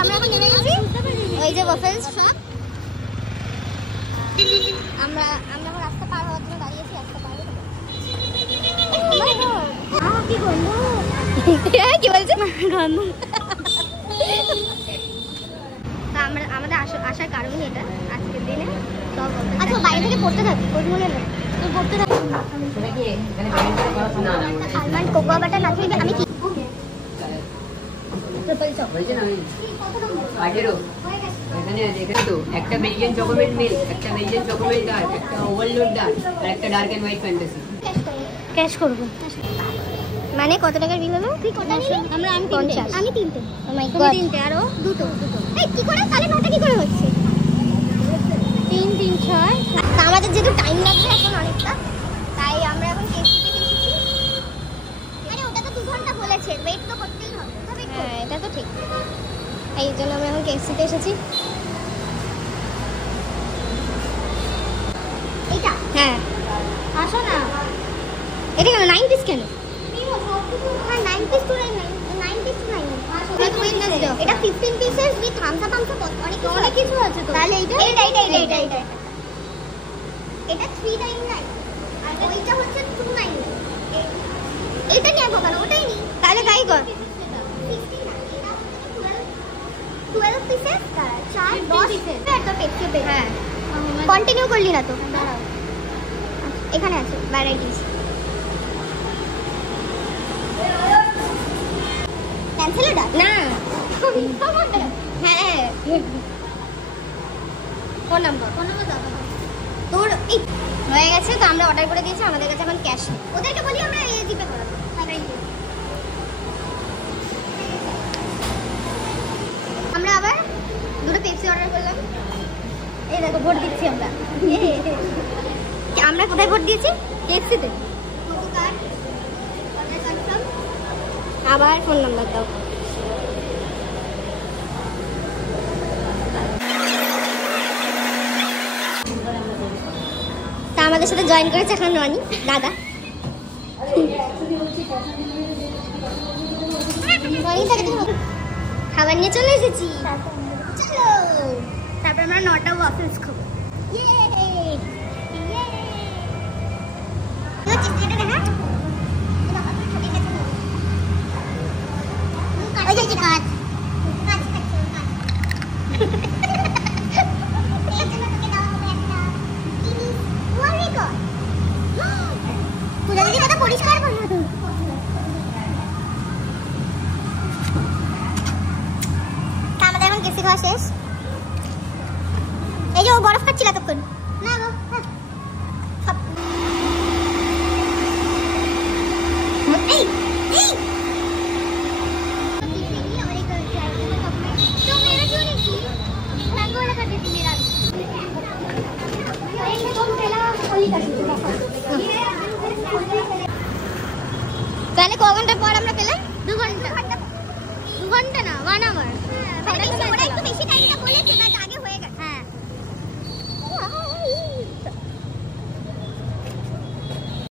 আমরা এখন নেমে গেছি ওই যে ওয়াফেলস শপ। আমরা এখন রাস্তা পার হওয়ার জন্য দাঁড়িয়েছি, রাস্তা পার হবো। কি গন্ধ, কি বলছে গন্ধ। আমরা আমাদের আসার কারণই এটা আজকের দিনে সব। আচ্ছা বাইরে থেকে পড়তে থাকি কোনগুলো না তো পড়তে থাকি। আলমন্ড কোকোয়া বাটার না থাকলে আমি কি ট্রিপল চক বলছি না আমি 18 এখানে দেখেন তো একটা বেলজিয়ান চকোলেট মিল্ক, একটা বেলজিয়ান চকোলেট ডার্ক, একটা ওভারলোড ডার্ক আর একটা dark and white fantasy. Cash করব মানে কত টাকার বিল হলো? তুই কত নিলি? আমি তিনটে। ও মাই গড, তিনটে আর ও দুটো। এই কি করে তাহলে নটা কি করে হচ্ছে? 3 3 6। আমাদের যেহেতু টাইম লাগবে এখন অনেকটা, তাই আমরা এখন কেএফসিতে এসেছি। মানে ওটা তো 2 ঘন্টা বলেছে, ওয়েট তো করতেই হবে। হ্যাঁ এটা তো ঠিক, এই জন্য আমরা এখন কেএফসিতে এসেছি। এটা হ্যাঁ আসো না। এটা কেন 9 পিস কেন? হ্যাঁ 9 পিস তো 9 পিস তো 9। এটা 15 পিসেস উইথ থামসা অনেক কিছু আছে তো। তাহলে এটা 399 আর ওইটা হচ্ছে 299। এটা নিয়ে বাবা না ওটাই নি, তাহলে তাই কর। 12 পিসেস 4 10 পিসেস তো পেপসি পে। হ্যাঁ কন্টিনিউ করলি না তো, দাঁড়াও এখানে আছে ভ্যারাইটিস। ক্যান্সেল না হ্যাঁ ফোন নাম্বার দাও তোর। এই হয়ে গেছে তো, আমরা অর্ডার করে দিয়েছি, আমাদের কাছে এখন ক্যাশ। ওদেরকে বলি আমরা জিপে করাবো। আমরা আবার দুটো পেপসি অর্ডার করলাম। এই দেখো ভোট দিচ্ছি আমরা। আমরা কোথায় ভোট দিয়েছি? কেএফসিতে। আবার ফোন নাম্বার দাও। তা আমাদের সাথে জয়েন করেছে এখন রনি দাদা। খাবার নিয়ে চলে এসেছি, চলো। তারপর আমরা 9টা ওয়াফেলস খাবো। পরিষ্কার করবো তো। আমাদের এখন কেসি খাওয়া শেষ। এই যে ও বরফ খাচ্ছিল তখন না গো। তাহলে ক ঘন্টা পর আমরা পেলাম? 2 ঘন্টা। 2 ঘন্টা না 1 আওয়ার। ওরা একটু বেশি টাইমটা বলেছে।